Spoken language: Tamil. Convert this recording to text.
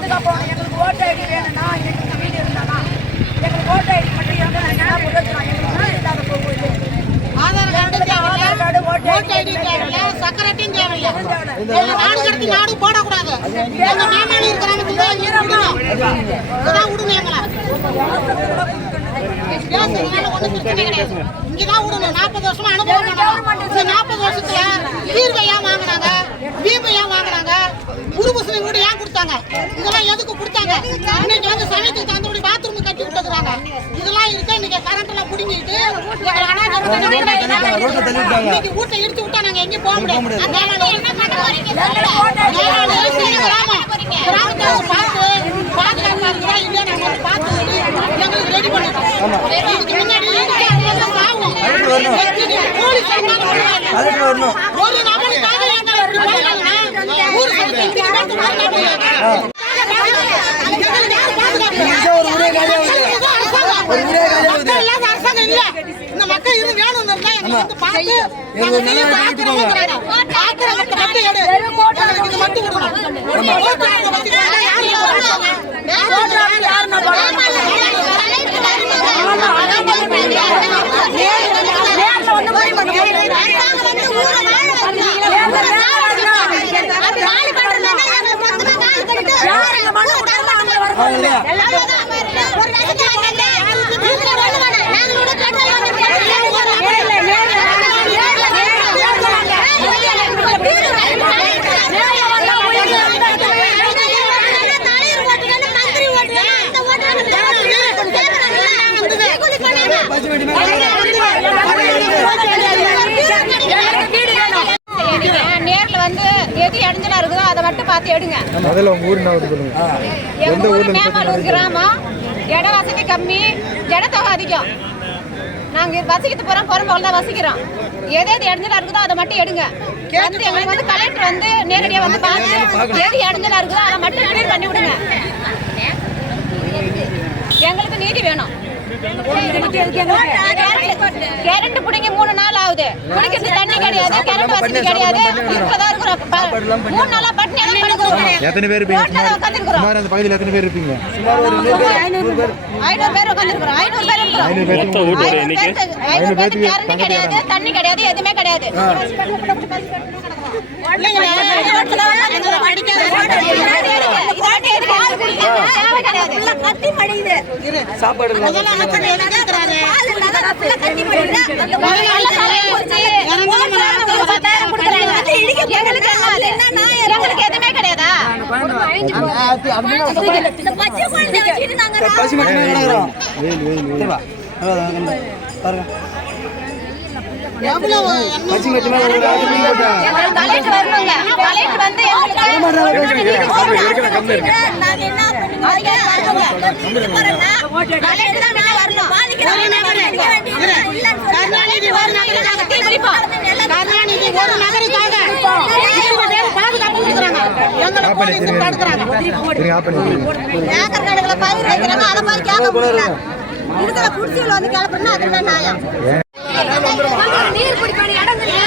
பாதுகாப்போம். எங்களுக்கு ஓட்டு ஐடி வேணும்னா எங்களுக்கு வீடு இருந்தானா எங்களுக்கு ஓட்டு ஐடி மட்டும் ஆதார் கார்டு ஓட்டு ஐடி தேவையில்லை, சக்கரட்டையும் தேவையில்லை. நாடு கடத்தி நாடு போடக்கூடாது. எங்க மாமாளி இருக்கிறாங்க விடுங்க எங்களை இங்கதான் விடணும். 40 வருஷமா அனுபவம். 40 வருஷத்துல தீர்வை ஏன் வாங்கினாங்க, வீப்பை ஏன் வாங்கினாங்க, குருபுசனை வீடு ஏன் கொடுத்தாங்க, இதெல்லாம் எதுக்கு கொடுத்தாங்க? இன்னைக்கு வந்து சமயத்துக்கு தந்தபடி பாத்ரூம் கட்டி விட்டுக்கிறாங்க. இதெல்லாம் இருக்கு. இன்னைக்கு கரண்ட்ல புடிங்கிட்டு இன்னைக்கு வீட்டை இடிச்சு விட்டா நாங்க எங்கேயும் போக முடியாது. கிராமத்தை பார்த்து பாதுகாப்பாக இல்லையா நாங்க பார்த்து எங்களுக்கு ரெடி பண்ணிட்டோம். இதுக்கு முன்னாடி ஒரு நபருக்காக அரசாங்கம் இல்ல. இந்த மக்கள் இருந்து வேணும் பார்த்து நேர்ல வந்து எது இடைஞ்சலா இருக்குதோ அதை மட்டும் பார்த்து எடுங்க. மேமாலூர் கிராமம், இட வசதி கம்மி, இடத்தொகை அதிகம். நாங்க வசிக்கிட்டு போறோம், பொறம்போல தான் வசிக்கிறோம். எது இடைஞ்சலா இருக்குதோ அதை மட்டும் எடுங்க. வந்து எங்களுக்கு வந்து கலெக்டர் வந்து நேரடியாக வந்து பார்த்து எது இடைஞ்சலா இருக்குதோ அதை மட்டும் கிளியர் பண்ணி விடுங்க. எங்களுக்கு நீதி வேணும். கரண்ட் பிடிங்க 3 நாள் ஆகுது. குடிக்கிறது தண்ணி கிடையாது, கரண்ட் வசதி கிடையாது. இப்பதான் இருக்கிறோம். 3 நாளா பட்டினி எல்லாம் படுக்கிறோம். எத்தனை பேர் இருப்பீங்க? சுமார் அந்த பகுதியில் எத்தனை பேர் இருப்பீங்க? 500 பேர் உட்கார்ந்திருக்கிறோம். 500 பேர் இருக்கிறோம். 500 பேருக்கு கரண்ட் கிடையாது, தண்ணி கிடையாது, எதுவுமே கிடையாது. சாப்பாடு எதுவுமே கிடையாதா? நீர் குடிக்கணும் இடம் இல்ல.